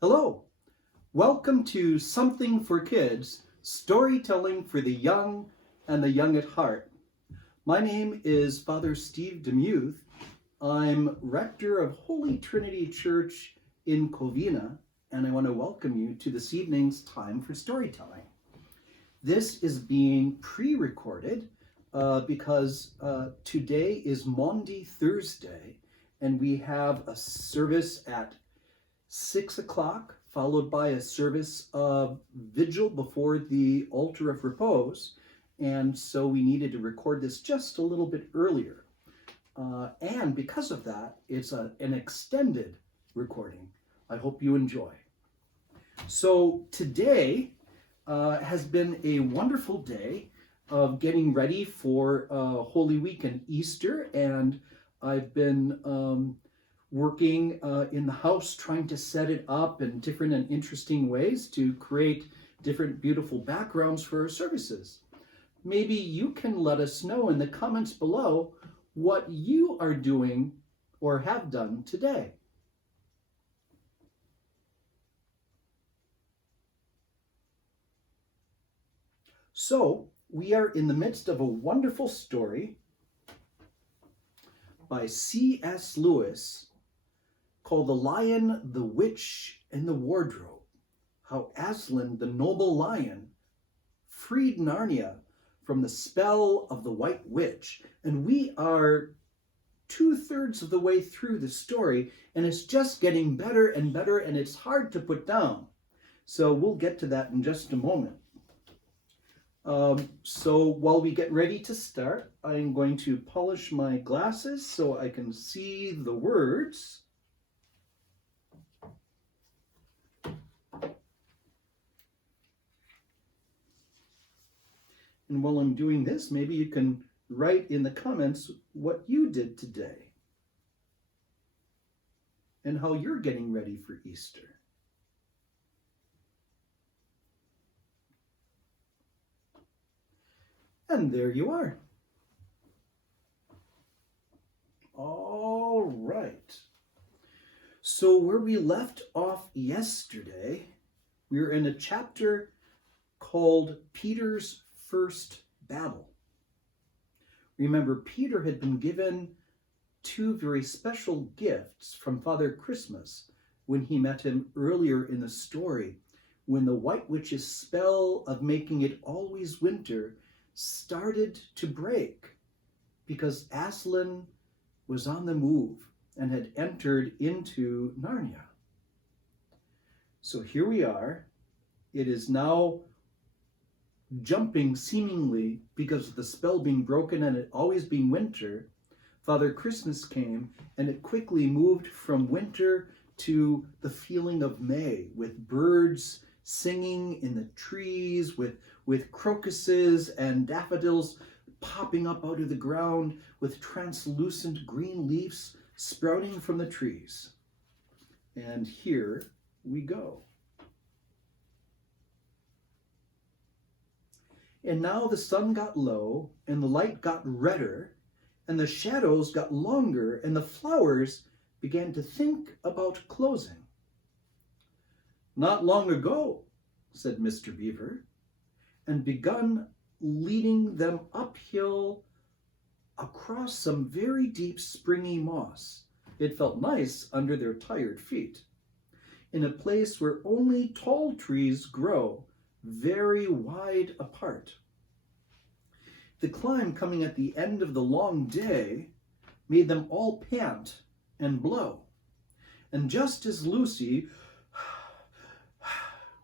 Hello, welcome to Something for Kids, storytelling for the young and the young at heart. My name is Father Steve Demuth. I'm rector of Holy Trinity Church in Covina, and I want to welcome you to this evening's time for storytelling. This is being pre-recorded because today is Maundy Thursday, and we have a service at 6 o'clock, followed by a service of vigil before the altar of repose. And so we needed to record this just a little bit earlier. And because of that, it's an extended recording. I hope you enjoy. So today has been a wonderful day of getting ready for Holy Week and Easter. And I've been working in the house, trying to set it up in different and interesting ways to create different beautiful backgrounds for our services. Maybe you can let us know in the comments below what you are doing or have done today. So, we are in the midst of a wonderful story by C.S. Lewis called The Lion, the Witch, and the Wardrobe. How Aslan, the noble lion, freed Narnia from the spell of the White Witch. And we are 2/3 of the way through the story, and it's just getting better and better, and it's hard to put down. So we'll get to that in just a moment. So while we get ready to start, I'm going to polish my glasses so I can see the words. And while I'm doing this, maybe you can write in the comments what you did today and how you're getting ready for Easter. And there you are. All right. So where we left off yesterday, we were in a chapter called Peter's First Battle. Remember, Peter had been given two very special gifts from Father Christmas when he met him earlier in the story, when the White Witch's spell of making it always winter started to break because Aslan was on the move and had entered into Narnia. So here we are. It is now jumping seemingly because of the spell being broken and it always being winter. Father Christmas came and it quickly moved from winter to the feeling of May, with birds singing in the trees, with crocuses and daffodils popping up out of the ground, with translucent green leaves sprouting from the trees. And here we go. And now the sun got low, and the light got redder, and the shadows got longer, and the flowers began to think about closing. "Not long ago," said Mr. Beaver, and begun leading them uphill across some very deep springy moss. It felt nice under their tired feet, in a place where only tall trees grow very wide apart. The climb coming at the end of the long day made them all pant and blow. And just as Lucy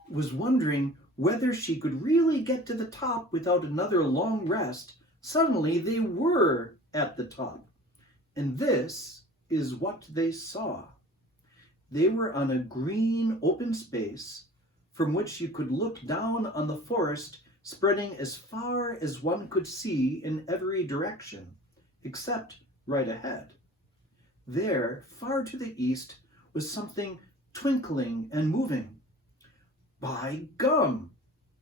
was wondering whether she could really get to the top without another long rest, suddenly they were at the top. And this is what they saw. They were on a green open space from which you could look down on the forest spreading as far as one could see in every direction, except right ahead. There, far to the east, was something twinkling and moving. "By gum,"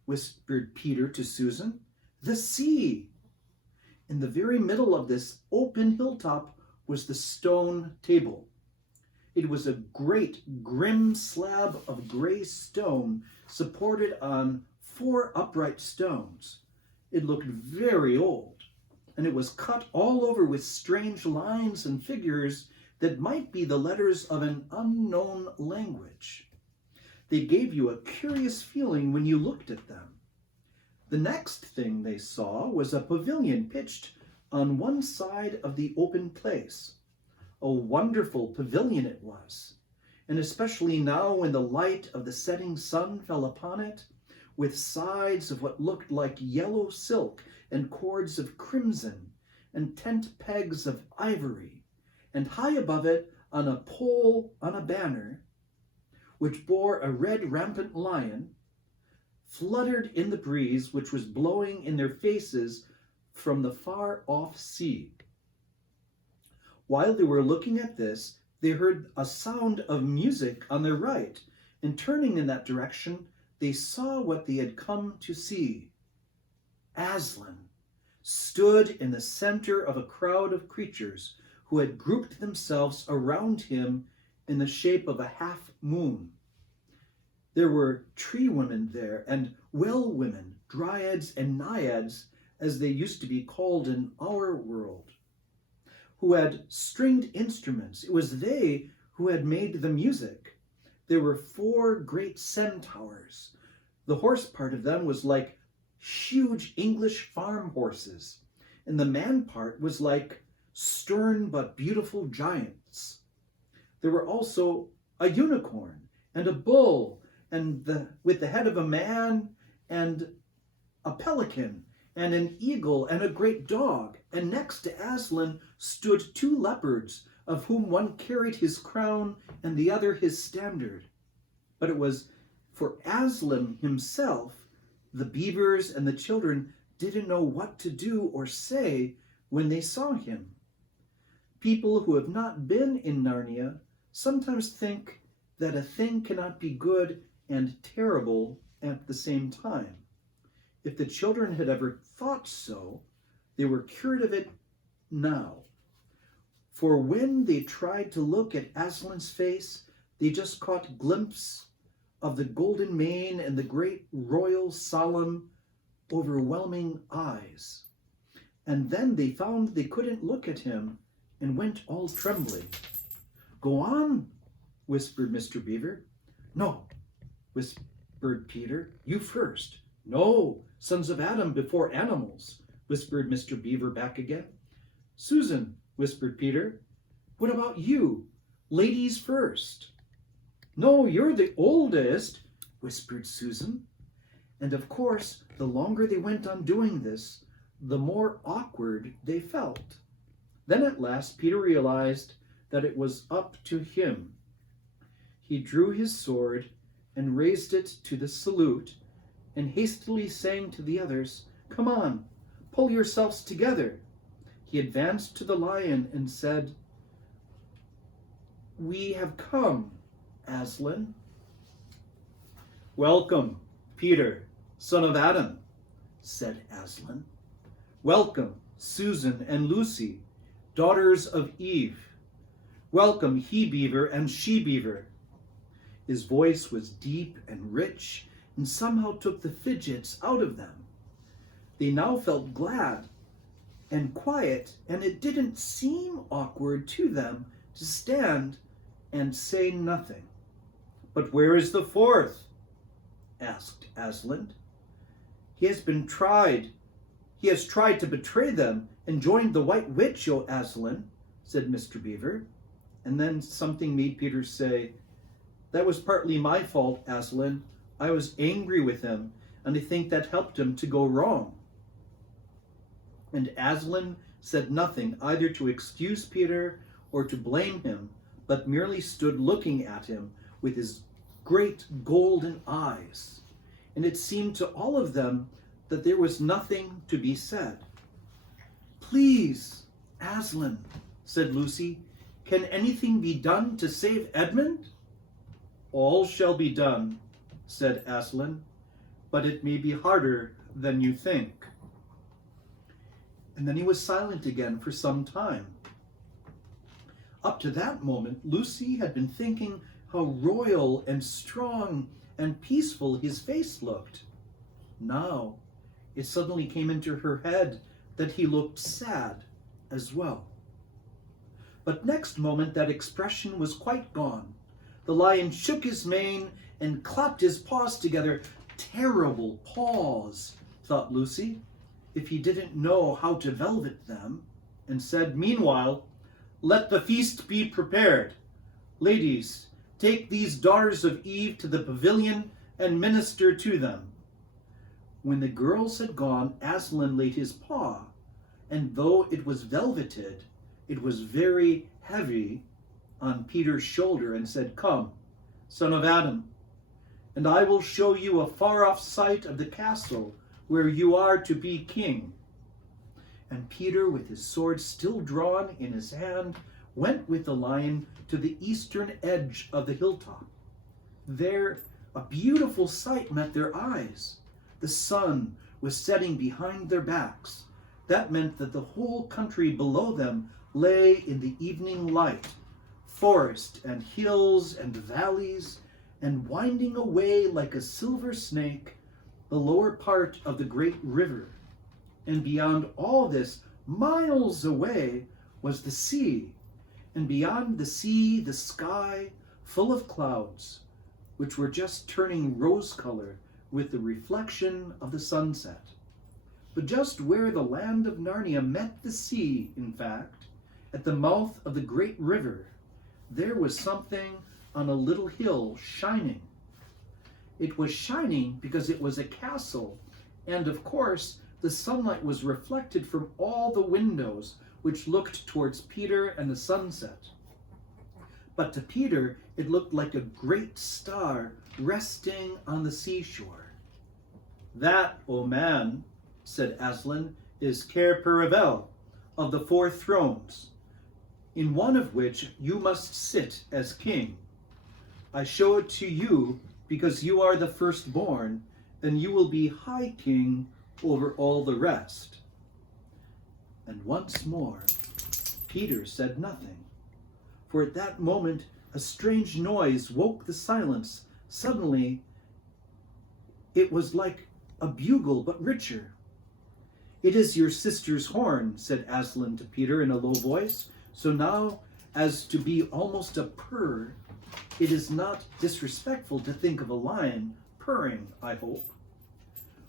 whispered Peter to Susan, "the sea!" In the very middle of this open hilltop was the stone table. It was a great, grim slab of gray stone supported on 4 upright stones. It looked very old, and it was cut all over with strange lines and figures that might be the letters of an unknown language. They gave you a curious feeling when you looked at them. The next thing they saw was a pavilion pitched on one side of the open place. A wonderful pavilion it was, and especially now when the light of the setting sun fell upon it, with sides of what looked like yellow silk and cords of crimson, and tent pegs of ivory, and high above it on a pole on a banner, which bore a red rampant lion, fluttered in the breeze which was blowing in their faces from the far-off sea. While they were looking at this, they heard a sound of music on their right, and turning in that direction, they saw what they had come to see. Aslan stood in the center of a crowd of creatures who had grouped themselves around him in the shape of a half-moon. There were tree women there, and well women, dryads and naiads, as they used to be called in our world, who had stringed instruments. It was they who had made the music. There were 4 great centaurs. The horse part of them was like huge English farm horses, and the man part was like stern but beautiful giants. There were also a unicorn and a bull, and with the head of a man, and a pelican, and an eagle, and a great dog. And next to Aslan stood 2 leopards, of whom one carried his crown and the other his standard. But it was for Aslan himself. The beavers and the children didn't know what to do or say when they saw him. People who have not been in Narnia sometimes think that a thing cannot be good and terrible at the same time. If the children had ever thought so, they were cured of it now. For when they tried to look at Aslan's face, they just caught a glimpse of the golden mane and the great royal, solemn, overwhelming eyes. And then they found they couldn't look at him and went all trembling. "Go on," whispered Mr. Beaver. "No," whispered Peter. "You first." "No, sons of Adam before animals," whispered Mr. Beaver back again. "Susan," whispered Peter. "What about you? Ladies first." "No, you're the oldest," whispered Susan. And of course, the longer they went on doing this, the more awkward they felt. Then at last Peter realized that it was up to him. He drew his sword and raised it to the salute, and hastily saying to the others, "Come on, pull yourselves together," he advanced to the lion and said, "We have come, Aslan." "Welcome, Peter, son of Adam," said Aslan. "Welcome, Susan and Lucy, daughters of Eve. Welcome, he-beaver and she-beaver." His voice was deep and rich, and somehow took the fidgets out of them. They now felt glad and quiet, and it didn't seem awkward to them to stand and say nothing. "But where is the 4th?" asked Aslan. He has tried to betray them and joined the White Witch, O Aslan," said Mr. Beaver. And then something made Peter say, "That was partly my fault, Aslan. I was angry with him, and I think that helped him to go wrong." And Aslan said nothing either to excuse Peter or to blame him, but merely stood looking at him with his great golden eyes. And it seemed to all of them that there was nothing to be said. "Please, Aslan," said Lucy, "can anything be done to save Edmund?" "All shall be done," said Aslan, "but it may be harder than you think." And then he was silent again for some time. Up to that moment, Lucy had been thinking how royal and strong and peaceful his face looked. Now, it suddenly came into her head that he looked sad as well. But next moment, that expression was quite gone. The lion shook his mane and clapped his paws together. Terrible paws, thought Lucy, if he didn't know how to velvet them, and said, "Meanwhile, let the feast be prepared. Ladies, take these daughters of Eve to the pavilion and minister to them." When the girls had gone, Aslan laid his paw, and though it was velveted, it was very heavy, on Peter's shoulder, and said, "Come, son of Adam, and I will show you a far-off sight of the castle where you are to be king." And Peter, with his sword still drawn in his hand, went with the lion to the eastern edge of the hilltop. There, a beautiful sight met their eyes. The sun was setting behind their backs. That meant that the whole country below them lay in the evening light, forest and hills and valleys, and winding away like a silver snake, the lower part of the great river. And beyond all this, miles away, was the sea, and beyond the sea, the sky, full of clouds, which were just turning rose-color with the reflection of the sunset. But just where the land of Narnia met the sea, in fact, at the mouth of the great river, there was something on a little hill shining. It was shining because it was a castle, and of course, the sunlight was reflected from all the windows which looked towards Peter and the sunset. But to Peter, it looked like a great star resting on the seashore. "That, O man," said Aslan, "is Cair Paravel of the 4 thrones, in one of which you must sit as king. I show it to you because you are the firstborn, and you will be high king over all the rest." And once more, Peter said nothing, for at that moment a strange noise woke the silence. Suddenly, it was like a bugle, but richer. "It is your sister's horn," said Aslan to Peter in a low voice, so now as to be almost a purr. It is not disrespectful to think of a lion purring, I hope.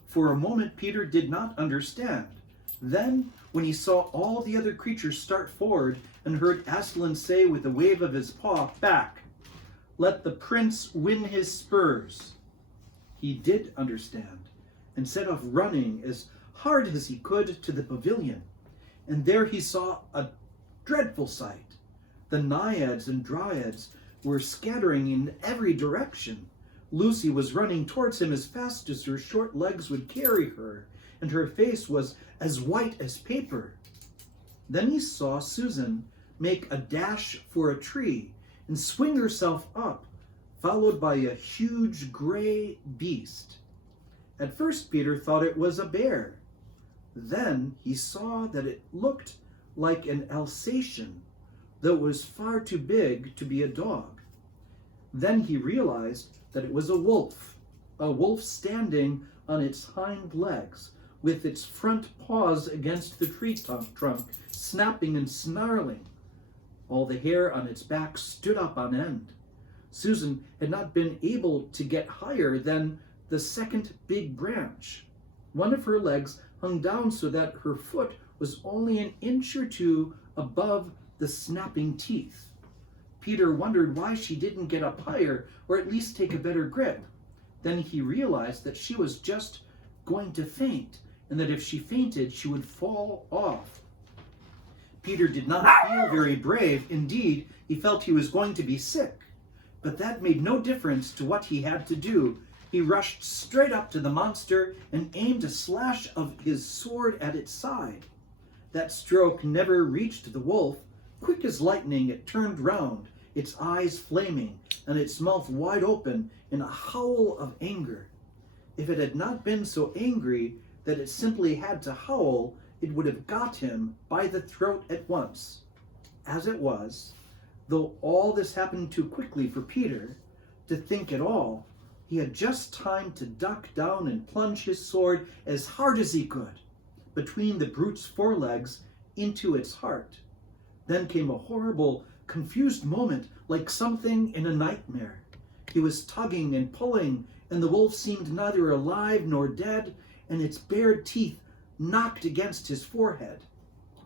For a moment Peter did not understand. Then, when he saw all the other creatures start forward and heard Aslan say with a wave of his paw, "Back! Let the prince win his spurs," he did understand, and set off running as hard as he could to the pavilion. And there he saw a dreadful sight. The naiads and dryads were scattering in every direction. Lucy was running towards him as fast as her short legs would carry her, and her face was as white as paper. Then he saw Susan make a dash for a tree and swing herself up, followed by a huge gray beast. At first Peter thought it was a bear. Then he saw that it looked like an Alsatian, though it was far too big to be a dog. Then he realized that it was a wolf standing on its hind legs, with its front paws against the tree trunk, snapping and snarling. All the hair on its back stood up on end. Susan had not been able to get higher than the second big branch. One of her legs hung down so that her foot was only an inch or two above the snapping teeth. Peter wondered why she didn't get up higher, or at least take a better grip. Then he realized that she was just going to faint, and that if she fainted, she would fall off. Peter did not feel very brave. Indeed, he felt he was going to be sick. But that made no difference to what he had to do. He rushed straight up to the monster and aimed a slash of his sword at its side. That stroke never reached the wolf. Quick as lightning, it turned round, its eyes flaming, and its mouth wide open in a howl of anger. If it had not been so angry that it simply had to howl, it would have got him by the throat at once. As it was, Though all this happened too quickly for Peter to think at all, he had just time to duck down and plunge his sword as hard as he could between the brute's forelegs into its heart. Then came a horrible, confused moment like something in a nightmare. He was tugging and pulling, and the wolf seemed neither alive nor dead, and its bared teeth knocked against his forehead,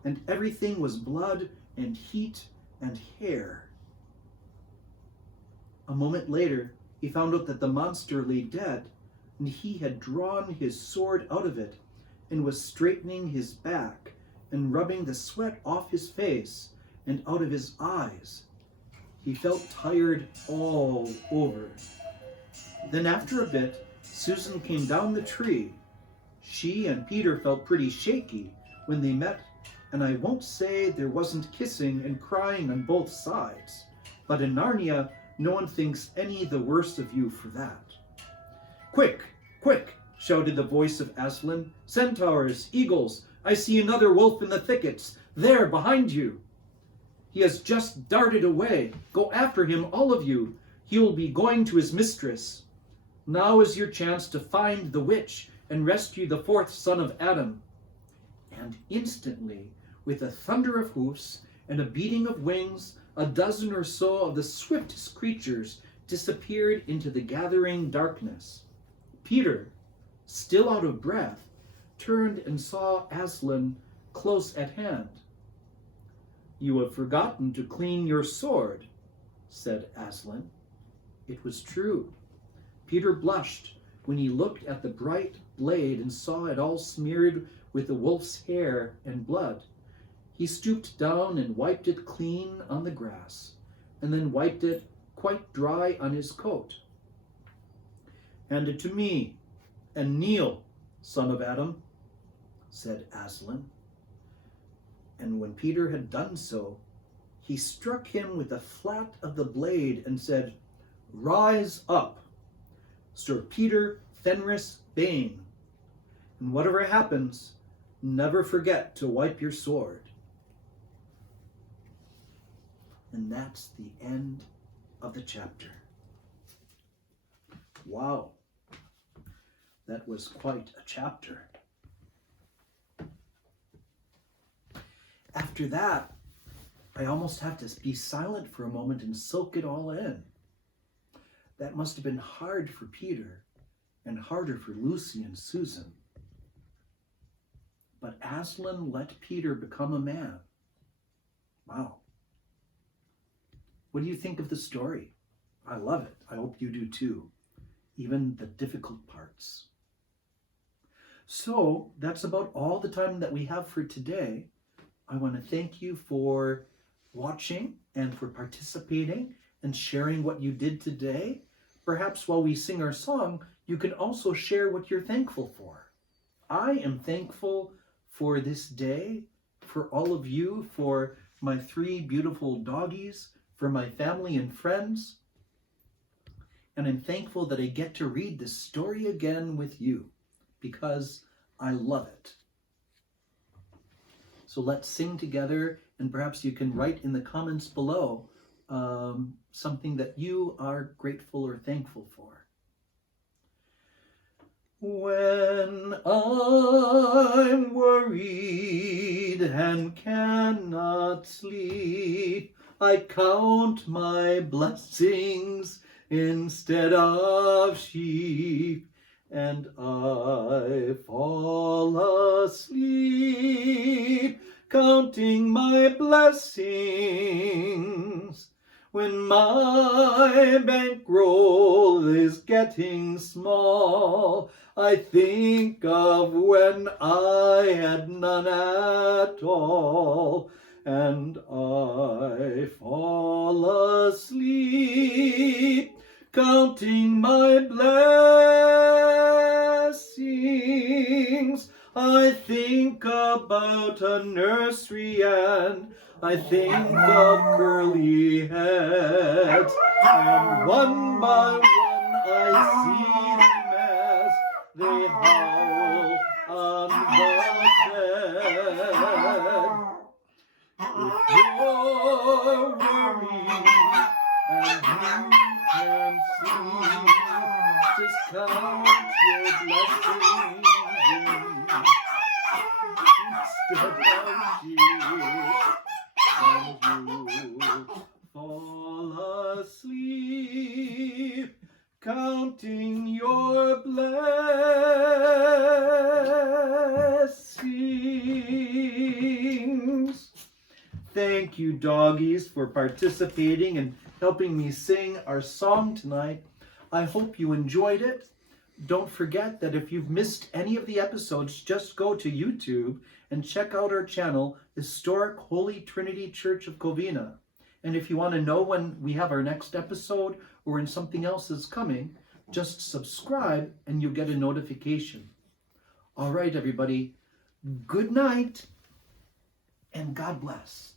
and everything was blood and heat and hair. A moment later, he found out that the monster lay dead, and he had drawn his sword out of it and was straightening his back and rubbing the sweat off his face and out of his eyes. He felt tired all over. Then after a bit, Susan came down the tree. She and Peter felt pretty shaky when they met, and I won't say there wasn't kissing and crying on both sides, but in Narnia, no one thinks any the worse of you for that. "Quick, quick," shouted the voice of Aslan. "Centaurs, eagles, I see another wolf in the thickets, there behind you. He has just darted away. Go after him, all of you. He will be going to his mistress. Now is your chance to find the witch and rescue the fourth son of Adam." And instantly, with a thunder of hoofs and a beating of wings, a dozen or so of the swiftest creatures disappeared into the gathering darkness. Peter, still out of breath, turned and saw Aslan close at hand. "You have forgotten to clean your sword," said Aslan. It was true. Peter blushed when he looked at the bright blade and saw it all smeared with the wolf's hair and blood. He stooped down and wiped it clean on the grass, and then wiped it quite dry on his coat. "Hand it to me, and kneel, son of Adam," said Aslan. And when Peter had done so, he struck him with the flat of the blade and said, "Rise up, Sir Peter Fenris Bane, and whatever happens, never forget to wipe your sword." And that's the end of the chapter. Wow, that was quite a chapter. After that, I almost have to be silent for a moment and soak it all in. That must have been hard for Peter and harder for Lucy and Susan. But Aslan let Peter become a man. Wow. What do you think of the story? I love it. I hope you do too, even the difficult parts. So that's about all the time that we have for today. I want to thank you for watching and for participating and sharing what you did today. Perhaps while we sing our song, you can also share what you're thankful for. I am thankful for this day, for all of you, for my 3 beautiful doggies, for my family and friends. And I'm thankful that I get to read this story again with you because I love it. So let's sing together, and perhaps you can write in the comments below something that you are grateful or thankful for. When I'm worried and cannot sleep, I count my blessings instead of sheep, and I fall asleep counting my blessings. When my bankroll is getting small, I think of when I had none at all, and I fall asleep counting my blessings. I think about a nursery and I think of curly heads, and one by one I see them as they howl on the bed. If you're worried and you can see. Just count your blessings step by step, and you fall asleep, counting your blessings. Thank you, doggies, for participating and helping me sing our song tonight. I hope you enjoyed it. Don't forget that if you've missed any of the episodes, just go to YouTube and check out our channel, Historic Holy Trinity Church of Covina. And if you want to know when we have our next episode or when something else is coming, just subscribe and you'll get a notification. All right, everybody, good night and God bless.